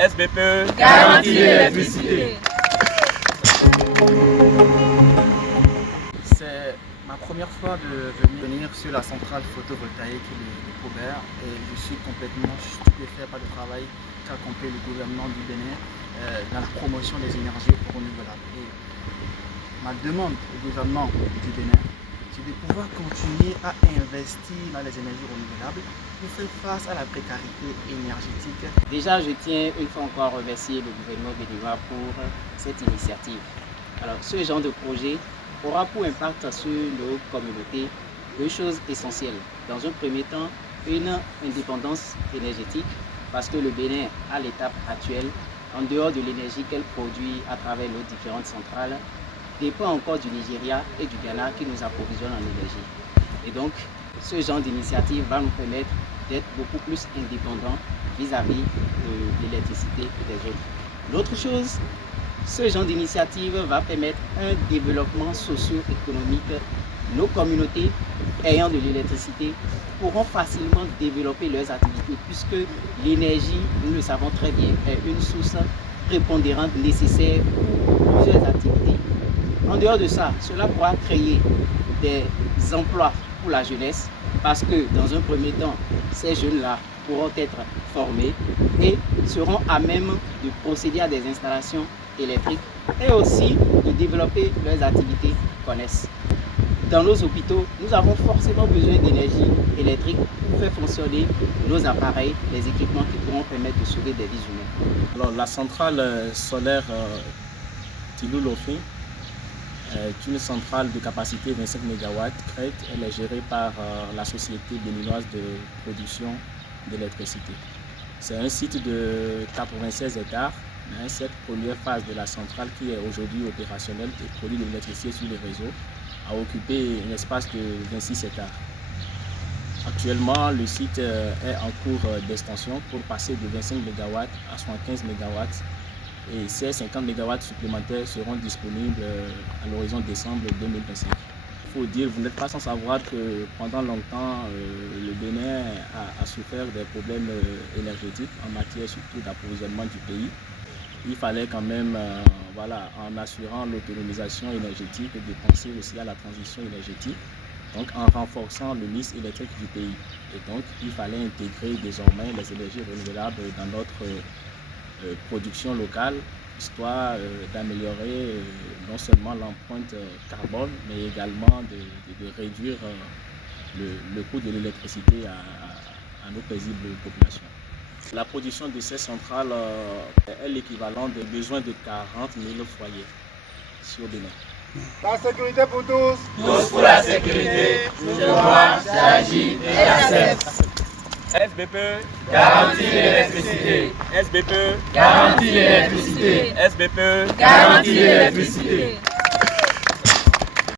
SBPE garantit l'électricité. C'est ma première fois de venir sur la centrale photovoltaïque de Paubert et je suis complètement stupéfait par le travail qu'accomplit le gouvernement du Bénin dans la promotion des énergies renouvelables. Et ma demande au gouvernement du Bénin, c'est de pouvoir continuer à investir dans les énergies renouvelables pour faire face à la précarité énergétique. Déjà, je tiens une fois encore à remercier le gouvernement béninois pour cette initiative. Alors, ce genre de projet aura pour impact sur nos communautés deux choses essentielles. Dans un premier temps, une indépendance énergétique, parce que le Bénin, à l'étape actuelle, en dehors de l'énergie qu'elle produit à travers nos différentes centrales, dépend encore du Nigeria et du Ghana qui nous approvisionnent en énergie. Et donc, ce genre d'initiative va nous permettre d'être beaucoup plus indépendants vis-à-vis de l'électricité des autres. L'autre chose, ce genre d'initiative va permettre un développement socio-économique. Nos communautés ayant de l'électricité pourront facilement développer leurs activités puisque l'énergie, nous le savons très bien, est une source prépondérante nécessaire pour plusieurs activités. En dehors de ça, cela pourra créer des emplois pour la jeunesse parce que dans un premier temps, ces jeunes-là pourront être formés et seront à même de procéder à des installations électriques et aussi de développer leurs activités connaissent. Dans nos hôpitaux, nous avons forcément besoin d'énergie électrique pour faire fonctionner nos appareils, les équipements qui pourront permettre de sauver des vies humaines. Alors, la centrale solaire Tilou-Lofé est une centrale de capacité 25 MW. Elle est gérée par la société béninoise de production d'électricité. C'est un site de 96 hectares. Cette première phase de la centrale qui est aujourd'hui opérationnelle et produit de l'électricité sur les réseaux a occupé un espace de 26 hectares. Actuellement, le site est en cours d'extension pour passer de 25 MW à 75 MW et ces 50 MW supplémentaires seront disponibles à l'horizon décembre 2025. Il faut dire, vous n'êtes pas sans savoir que pendant longtemps, le Bénin a souffert des problèmes énergétiques en matière surtout d'approvisionnement du pays. Il fallait quand même, en assurant l'autonomisation énergétique, de penser aussi à la transition énergétique, donc en renforçant le mix électrique du pays. Et donc, il fallait intégrer désormais les énergies renouvelables dans notre production locale, histoire d'améliorer non seulement l'empreinte carbone, mais également de réduire le coût de l'électricité à nos paisibles populations. La production de ces centrales est l'équivalent des besoins de 40 000 foyers sur Bénin. La sécurité pour tous. Tous pour la sécurité. Je vois, j'agis et j'accepte. SBPE garantit l'électricité. SBPE Garantit l'électricité. SBPE Garantit l'électricité.